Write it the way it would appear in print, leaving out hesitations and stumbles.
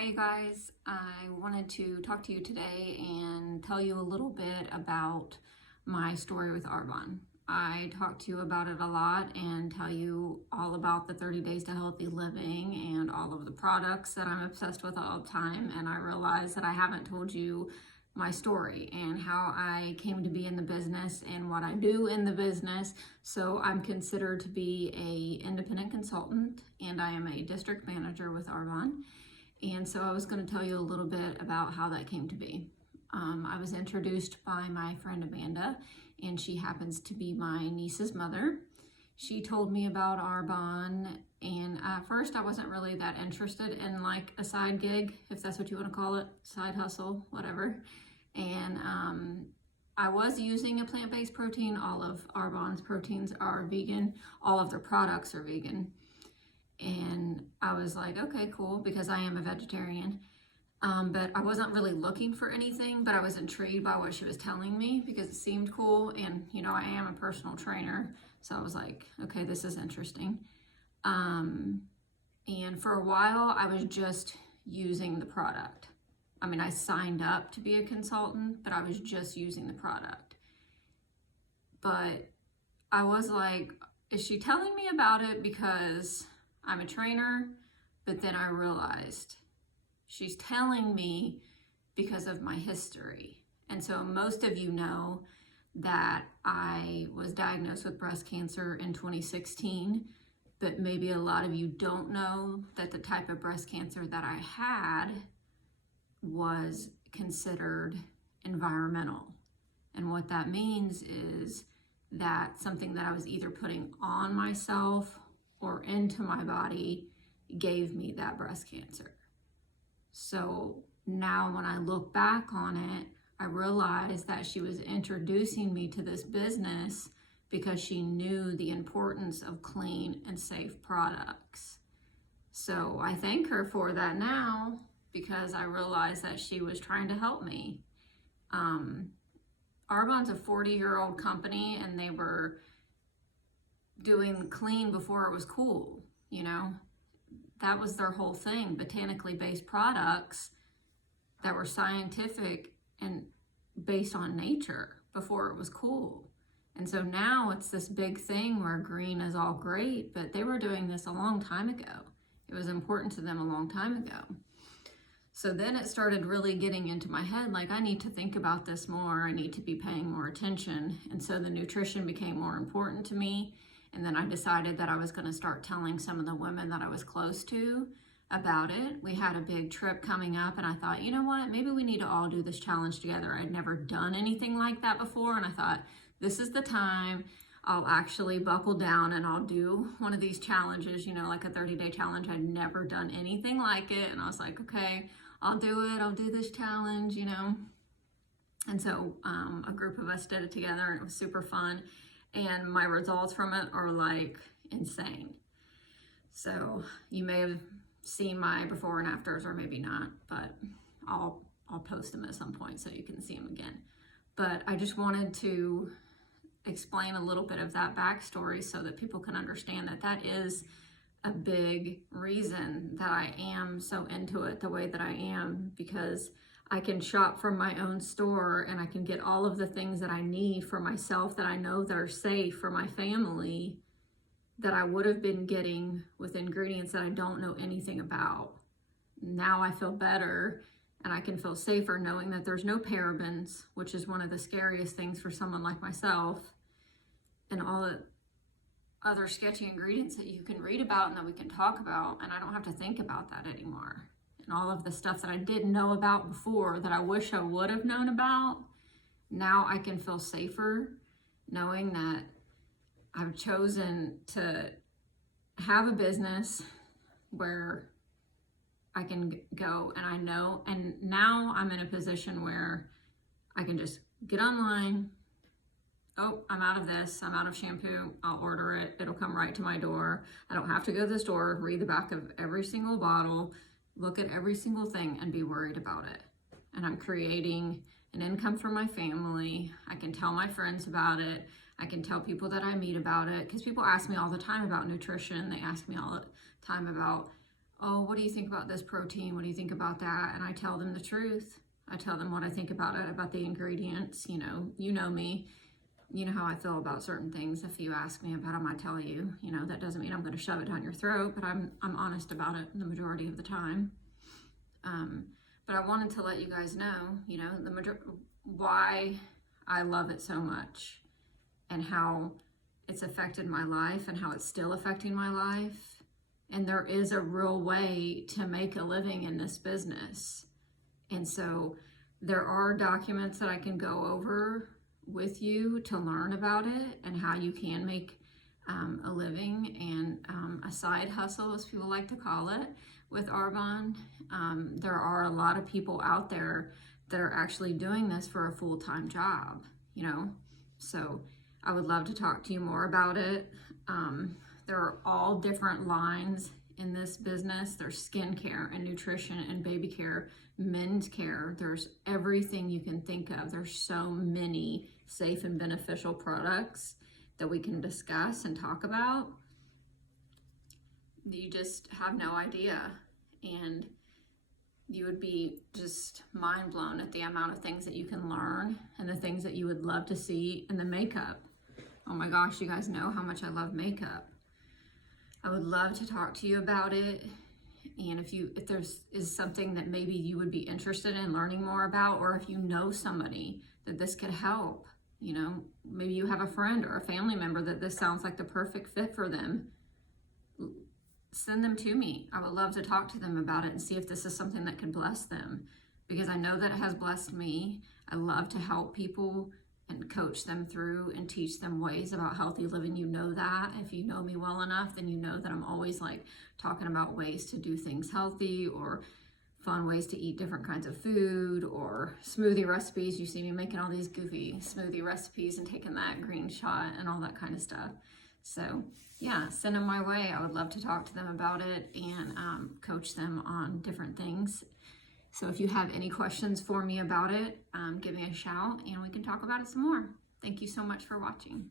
Hi you guys, I wanted to talk to you today and tell you a little bit about my story with Arbonne. I talk to you about it a lot and tell you all about the 30 Days to Healthy Living and all of the products that I'm obsessed with all the time, and I realize that I haven't told you my story and how I came to be in the business and what I do in the business. So I'm considered to be an independent consultant and I am a district manager with Arbonne. And so I was going to tell you a little bit about how that came to be. I was introduced by my friend Amanda, and she happens to be my niece's mother. She told me about Arbonne, and at first I wasn't really that interested in like a side gig, if that's what you want to call it, side hustle, whatever. And I was using a plant-based protein. All of Arbonne's proteins are vegan. All of their products are vegan. And I was like, okay, cool, because I am a vegetarian. But I wasn't really looking for anything, but I was intrigued by what she was telling me because it seemed cool. And, you know, I am a personal trainer. So I was like, okay, this is interesting. And for a while, I was just using the product. I mean, I signed up to be a consultant, but I was just using the product. But I was like, is she telling me about it because I'm a trainer? But then I realized she's telling me because of my history. And so most of you know that I was diagnosed with breast cancer in 2016, but maybe a lot of you don't know that the type of breast cancer that I had was considered environmental. And what that means is that something that I was either putting on myself or into my body gave me that breast cancer. So now when I look back on it, I realized that she was introducing me to this business because she knew the importance of clean and safe products. So I thank her for that now because I realized that she was trying to help me. Arbonne's a 40-year-old company, and they were doing clean before it was cool, you know? That was their whole thing, botanically based products that were scientific and based on nature before it was cool. And so now it's this big thing where green is all great, but they were doing this a long time ago. It was important to them a long time ago. So then it started really getting into my head, like I need to think about this more. I need to be paying more attention. And so the nutrition became more important to me. And then I decided that I was going to start telling some of the women that I was close to about it. We had a big trip coming up, and I thought, you know what, maybe we need to all do this challenge together. I'd never done anything like that before, and I thought, this is the time. I'll actually buckle down and I'll do one of these challenges, you know, like a 30-day challenge. I'd never done anything like it, and I was like, okay, I'll do it. I'll do this challenge, you know. And so a group of us did it together, and it was super fun. And my results from it are like insane. So you may have seen my before and afters, or maybe not, but I'll post them at some point so you can see them again. But I just wanted to explain a little bit of that backstory so that people can understand that that is a big reason that I am so into it the way that I am, because I can shop from my own store and I can get all of the things that I need for myself that I know that are safe for my family that I would have been getting with ingredients that I don't know anything about. Now I feel better and I can feel safer knowing that there's no parabens, which is one of the scariest things for someone like myself, and all the other sketchy ingredients that you can read about and that we can talk about, and I don't have to think about that anymore. And all of the stuff that I didn't know about before that I wish I would have known about, now I can feel safer knowing that I've chosen to have a business where I can go and I know, and now I'm in a position where I can just get online. Oh, I'm out of this. I'm out of shampoo. I'll order it. It'll come right to my door. I don't have to go to the store, read the back of every single bottle, look at every single thing and be worried about it. And I'm creating an income for my family. I can tell my friends about it. I can tell people that I meet about it, because people ask me all the time about nutrition. They ask me all the time about oh, what do you think about this protein? What do you think about that? And I tell them the truth. I tell them what I think about it, about the ingredients. You know me. You know how I feel about certain things. If you ask me about them, I tell you. That doesn't mean I'm going to shove it down your throat, but I'm honest about it the majority of the time. But I wanted to let you guys know, why I love it so much and how it's affected my life and how it's still affecting my life. And there is a real way to make a living in this business. And so there are documents that I can go over with you to learn about it and how you can make a living and a side hustle, as people like to call it, with Arbonne. There are a lot of people out there that are actually doing this for a full-time job, so I would love to talk to you more about it. There are all different lines in this business. There's skincare and nutrition and baby care, men's care. There's everything you can think of. There's so many safe and beneficial products that we can discuss and talk about. You just have no idea. And you would be just mind blown at the amount of things that you can learn and the things that you would love to see in the makeup. Oh my gosh, you guys know how much I love makeup. I would love to talk to you about it. And if there's something that maybe you would be interested in learning more about, or if you know somebody that this could help, maybe you have a friend or a family member that this sounds like the perfect fit for them, send them to me. I would love to talk to them about it and see if this is something that can bless them, because I know that it has blessed me. I love to help people and coach them through and teach them ways about healthy living. You know that. If you know me well enough, then you know that I'm always talking about ways to do things healthy, or fun ways to eat different kinds of food, or smoothie recipes. You see me making all these goofy smoothie recipes and taking that green shot and all that kind of stuff. So yeah, send them my way. I would love to talk to them about it and coach them on different things. So if you have any questions for me about it, give me a shout and we can talk about it some more. Thank you so much for watching.